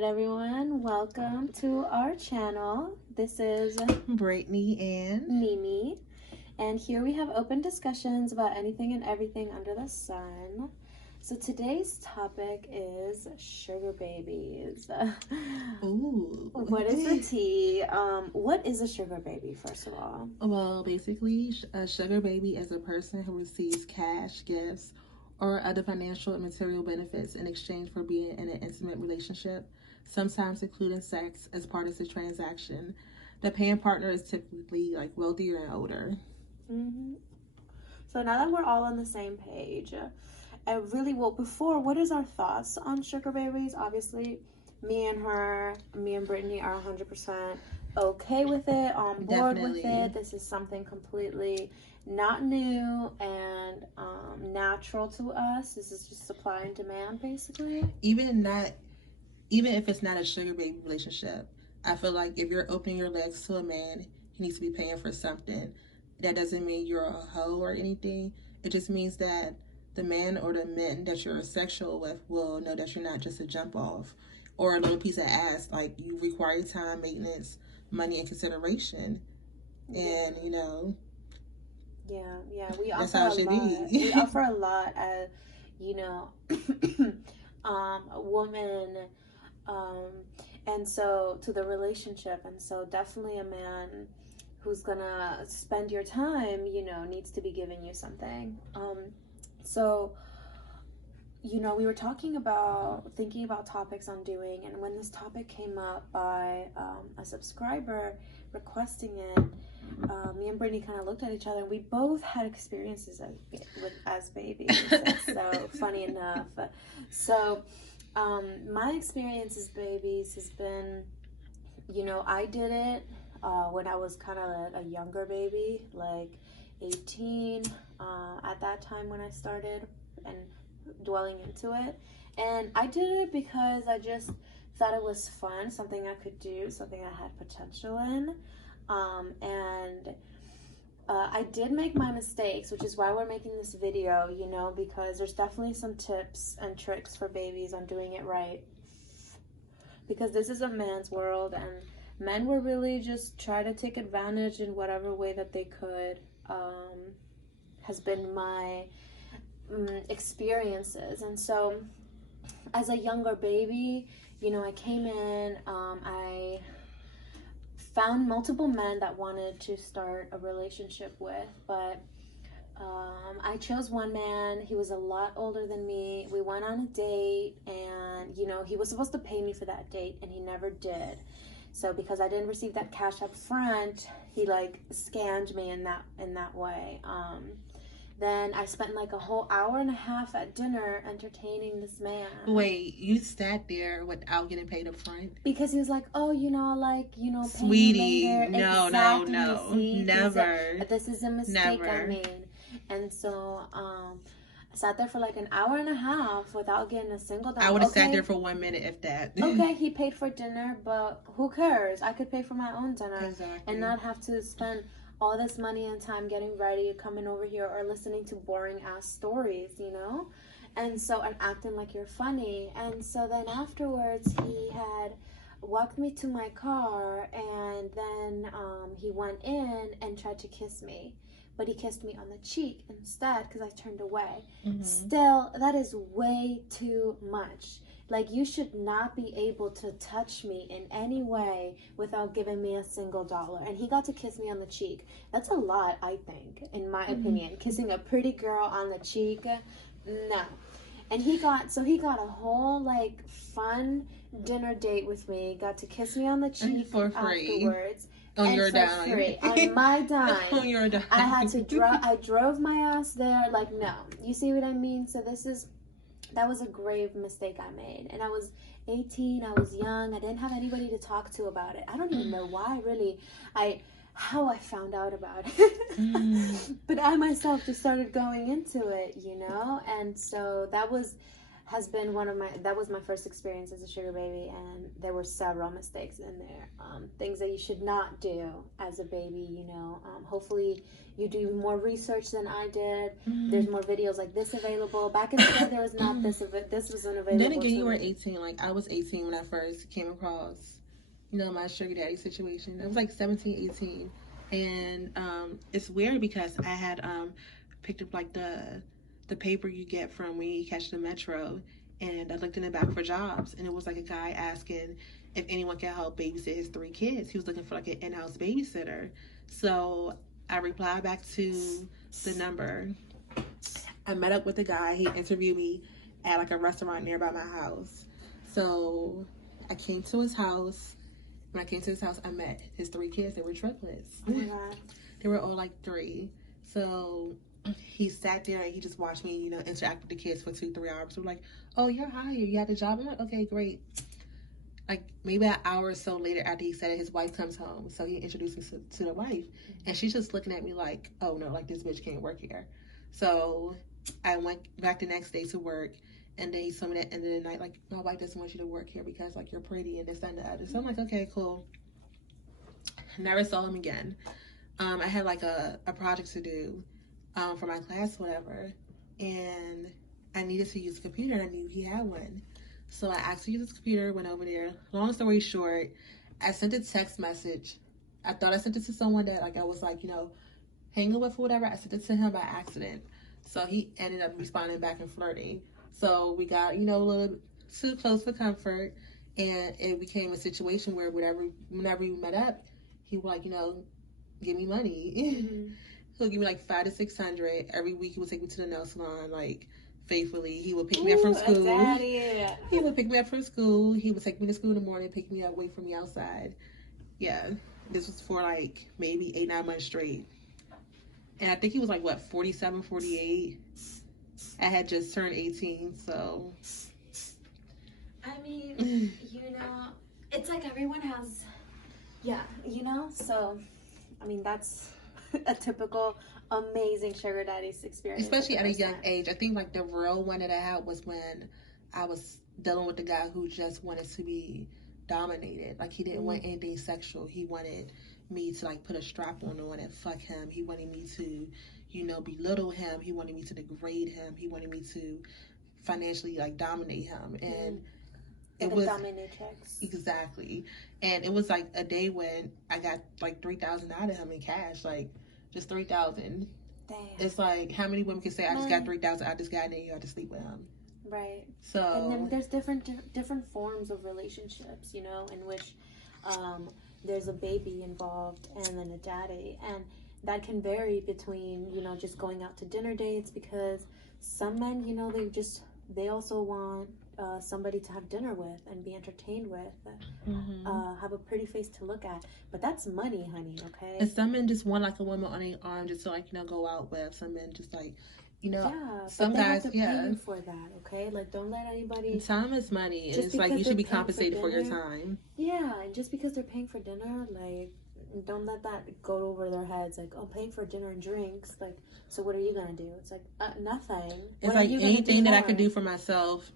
right, everyone. Welcome to our channel. This is Brittany and Mimi, and here we have open discussions about anything and everything under the sun. So today's topic is sugar babies. ooh. What is the tea? What is a sugar baby, first of all? Well, basically, a sugar baby is a person who receives cash, gifts, or other financial and material benefits in exchange for being in an intimate relationship, sometimes including sex as part of the transaction. The paying partner is typically like wealthier and older. Mm-hmm. So now that we're all on the same page, before, what is our thoughts on sugar babies? Obviously, me and Brittany are 100% okay with it, on board with Definitely. it. This is something completely not new and natural to us. This is just supply and demand, basically. Even if it's not a sugar baby relationship, I feel like if you're opening your legs to a man, he needs to be paying for something. That doesn't mean you're a hoe or anything. It just means that the man or the men that you're sexual with will know that you're not just a jump off or a little piece of ass. Like, you require time, maintenance, money, and consideration. And, Yeah, we that's offer how a it should lot. We be. offer a lot as, you know, a woman, um, and so to the relationship, and so definitely a man who's gonna spend your time, needs to be giving you something. So we were thinking about topics on doing, and when this topic came up by a subscriber requesting it, me and Brittany kind of looked at each other, and we both had experiences as babies. So funny enough. So my experience as babies has been, I did it when I was kind of a younger baby, like 18 at that time when I started and dwelling into it. And I did it because I just thought it was fun, something I could do, something I had potential in. And I did make my mistakes, which is why we're making this video, because there's definitely some tips and tricks for babies on doing it right. Because this is a man's world, and men were really just try to take advantage in whatever way that they could. Has been my experiences. And so as a younger baby, I came in, I found multiple men that wanted to start a relationship with, but I chose one man. He was a lot older than me. We went on a date, and he was supposed to pay me for that date, and he never did. So because I didn't receive that cash up front, he like scammed me in that way. Then I spent like a whole hour and a half at dinner entertaining this man. Wait, you sat there without getting paid up front? Because he was like, oh, Sweetie, pay me later. no, Exactly, no, see? never. This is a mistake I made. And so I sat there for like an hour and a half without getting a single dollar. I would have sat there for 1 minute, if that. Okay, he paid for dinner, but who cares? I could pay for my own dinner. Exactly. And not have to spend all this money and time getting ready, coming over here, or listening to boring ass stories, And so, and acting like you're funny. And so then afterwards, he had walked me to my car, and then he went in and tried to kiss me. But he kissed me on the cheek instead because I turned away. Mm-hmm. Still, that is way too much. Like, you should not be able to touch me in any way without giving me a single dollar. And he got to kiss me on the cheek. That's a lot, I think, in my opinion. Kissing a pretty girl on the cheek, no. And he got a whole, like, fun dinner date with me. Got to kiss me on the cheek for free. Afterwards. On your dime. Free. On my dime. On your dime. I had to I drove my ass there. Like, no. You see what I mean? So that was a grave mistake I made. And I was 18, I was young, I didn't have anybody to talk to about it. I don't even know why, really, how I found out about it. But I myself just started going into it, And so that was has been one of my, that was my first experience as a sugar baby, and there were several mistakes in there, things that you should not do as a baby, you know. Hopefully you do more research than I did. There's more videos like this available. Back in the day there was not this, this wasn't Then available again, to you were me. 18. Like, I was 18 when I first came across, you know, my sugar daddy situation. I was like 17, 18. And it's weird because I had picked up like the paper you get from when you catch the metro, and I looked in the back for jobs, and it was like a guy asking if anyone can help babysit his 3 kids. He was looking for like an in-house babysitter. So I replied back to the number. I met up with the guy. He interviewed me at like a restaurant nearby my house. So I came to his house. When I came to his house, I met his 3 kids. They were triplets. Oh my god. They were all like 3. So he sat there and he just watched me, you know, interact with the kids for 2-3 hours. We're like, oh, you're hired. You got the job. I'm like, okay, great. Like maybe an hour or so later after he said it, his wife comes home. So he introduced me to the wife. And she's just looking at me like, oh no, like this bitch can't work here. So I went back the next day to work, and then he told me at the end of the night, like, my wife doesn't want you to work here because like you're pretty and this and the other. So I'm like, okay, cool. Never saw him again. I had like a project to do for my class, whatever, and I needed to use a computer, and I knew he had one. So I asked to use his computer, went over there. Long story short, I sent a text message. I thought I sent it to someone that like I was like, you know, hanging with or whatever. I sent it to him by accident. So he ended up responding back and flirting. So we got, you know, a little too close for comfort, and it became a situation where whenever we met up, he would like, you know, give me money. Mm-hmm. He'll give me like $500 to $600 every week. He would take me to the nail salon, like faithfully. He would pick me up from school. Daddy. He would pick me up from school. He would take me to school in the morning, pick me up, wait for me outside. Yeah, this was for like maybe 8-9 months straight. And I think he was like what, 47, 48. I had just turned 18, so. I mean, you know, it's like everyone has, yeah, you know, so I mean that's a typical amazing sugar daddy's experience. Especially at a young age. I think like the real one that I had was when I was dealing with the guy who just wanted to be dominated. Like he didn't want anything sexual. He wanted me to like put a strap on and fuck him. He wanted me to, you know, belittle him. He wanted me to degrade him. He wanted me to financially like dominate him. And it was dominatrix. Exactly. And it was like a day when I got like $3,000 out of him in cash, like just $3,000. Damn. It's like how many women can say I just got $3,000 out of this guy and then you have to sleep with him. Right. So and then there's different forms of relationships, you know, in which there's a baby involved and then a daddy, and that can vary between, you know, just going out to dinner dates, because some men, you know, they also want somebody to have dinner with and be entertained with, have a pretty face to look at, but that's money, honey. Okay. And some men just want like a woman on their arm just to like, you know, go out with. Some men just like, you know, yeah, some guys, have to pay you for that. Okay, like don't let anybody. Time is money, and it's like you should be compensated for your time. Yeah, and just because they're paying for dinner, like don't let that go over their heads. Like, oh, I'm paying for dinner and drinks. Like, so what are you gonna do? It's like nothing. It's like anything that I can do for myself,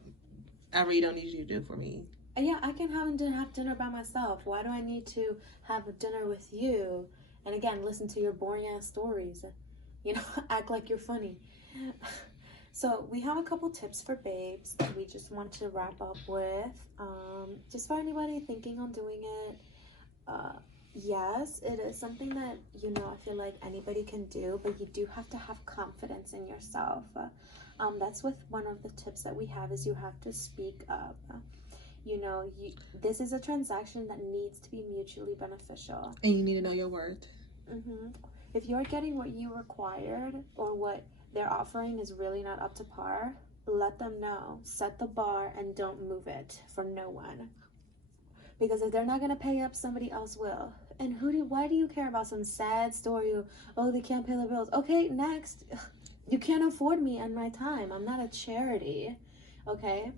I really don't need you to do for me. Yeah, I can have dinner by myself. Why do I need to have a dinner with you? And again, listen to your boring ass stories. You know, act like you're funny. So we have a couple tips for babes that we just want to wrap up with. Just for anybody thinking on doing it, yes, it is something that, you know, I feel like anybody can do, but you do have to have confidence in yourself. That's with one of the tips that we have is you have to speak up. You know, this is a transaction that needs to be mutually beneficial. And you need to know your worth. If you're getting what you required or what they're offering is really not up to par, let them know. Set the bar and don't move it from no one. Because if they're not going to pay up, somebody else will. And why do you care about some sad story of, oh, they can't pay their bills? Okay, next. You can't afford me and my time. I'm not a charity. Okay?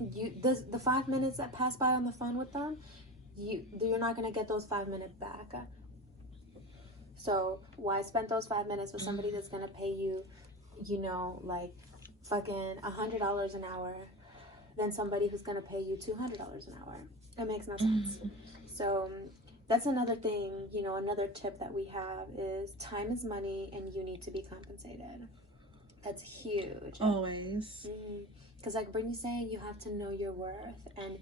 The 5 minutes that pass by on the phone with them, you're not going to get those 5 minutes back. So why spend those 5 minutes with somebody that's going to pay you, you know, like fucking $100 an hour than somebody who's going to pay you $200 an hour. It makes no sense. So that's another thing, you know, another tip that we have is time is money and you need to be compensated. That's huge. Always. Because like Brittany's saying, you have to know your worth, and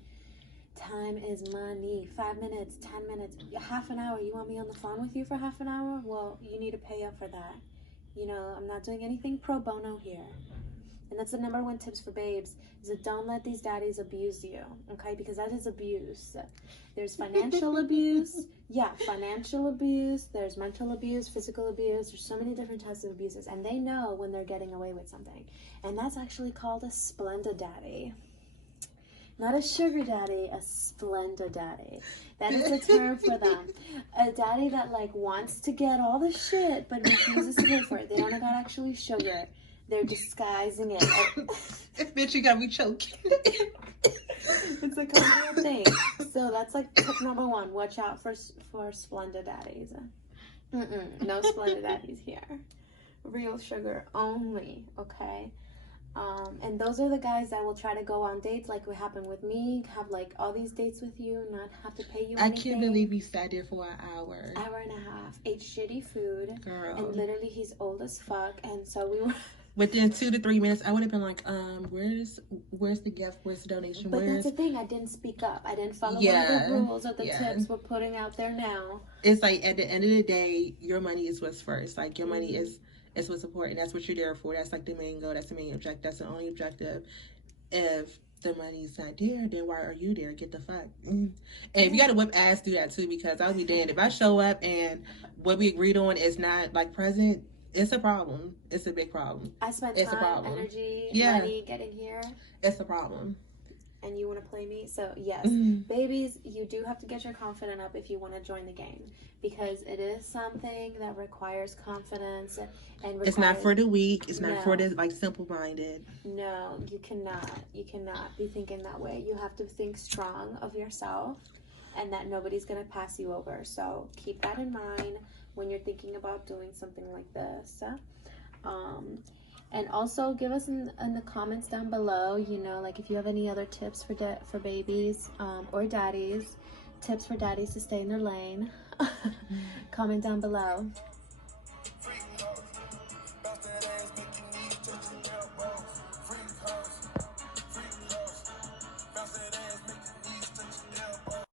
time is money. 5 minutes, 10 minutes, half an hour. You want me on the phone with you for half an hour? Well, you need to pay up for that. You know, I'm not doing anything pro bono here. And that's the number one tips for babes, is that don't let these daddies abuse you, okay? Because that is abuse. There's financial abuse. Yeah, financial abuse. There's mental abuse, physical abuse. There's so many different types of abuses. And they know when they're getting away with something. And that's actually called a Splenda daddy. Not a sugar daddy, a Splenda daddy. That is a term for them. A daddy that like wants to get all the shit but refuses to pay for it. They don't got actually sugar. They're disguising it. Bitch, you got me choking. It's a common thing. So that's like tip number one. Watch out for Splenda daddies. No Splenda daddies here. Real sugar only, okay? And those are the guys that will try to go on dates like what happened with me, have like all these dates with you, not have to pay you anything. I can't believe you sat there for an hour. Hour and a half, ate shitty food. Girl. And literally he's old as fuck, and so we were... Within 2 to 3 minutes, I would have been like, where's the gift? Where's the donation? But that's the thing, I didn't speak up. I didn't follow one of the rules of the tips we're putting out there now. It's like, at the end of the day, your money is what's first. Like, your money is what's important. That's what you're there for. That's like the main goal. That's the main objective. That's the only objective. If the money's not there, then why are you there? Get the fuck. And if you gotta whip ass, do that too, because I'll be damned. If I show up and what we agreed on is not like present, it's a problem. It's a big problem. I spent time, energy, money getting here. It's a problem. And you want to play me? So yes, babies, you do have to get your confidence up if you want to join the game, because it is something that requires confidence and requires, it's not for the weak. It's not for the like simple-minded. No, you cannot. You cannot be thinking that way. You have to think strong of yourself, and that nobody's gonna pass you over. So keep that in mind when you're thinking about doing something like this. And also give us in the comments down below, you know, like if you have any other tips for babies or daddies, tips for daddies to stay in their lane. Comment down below.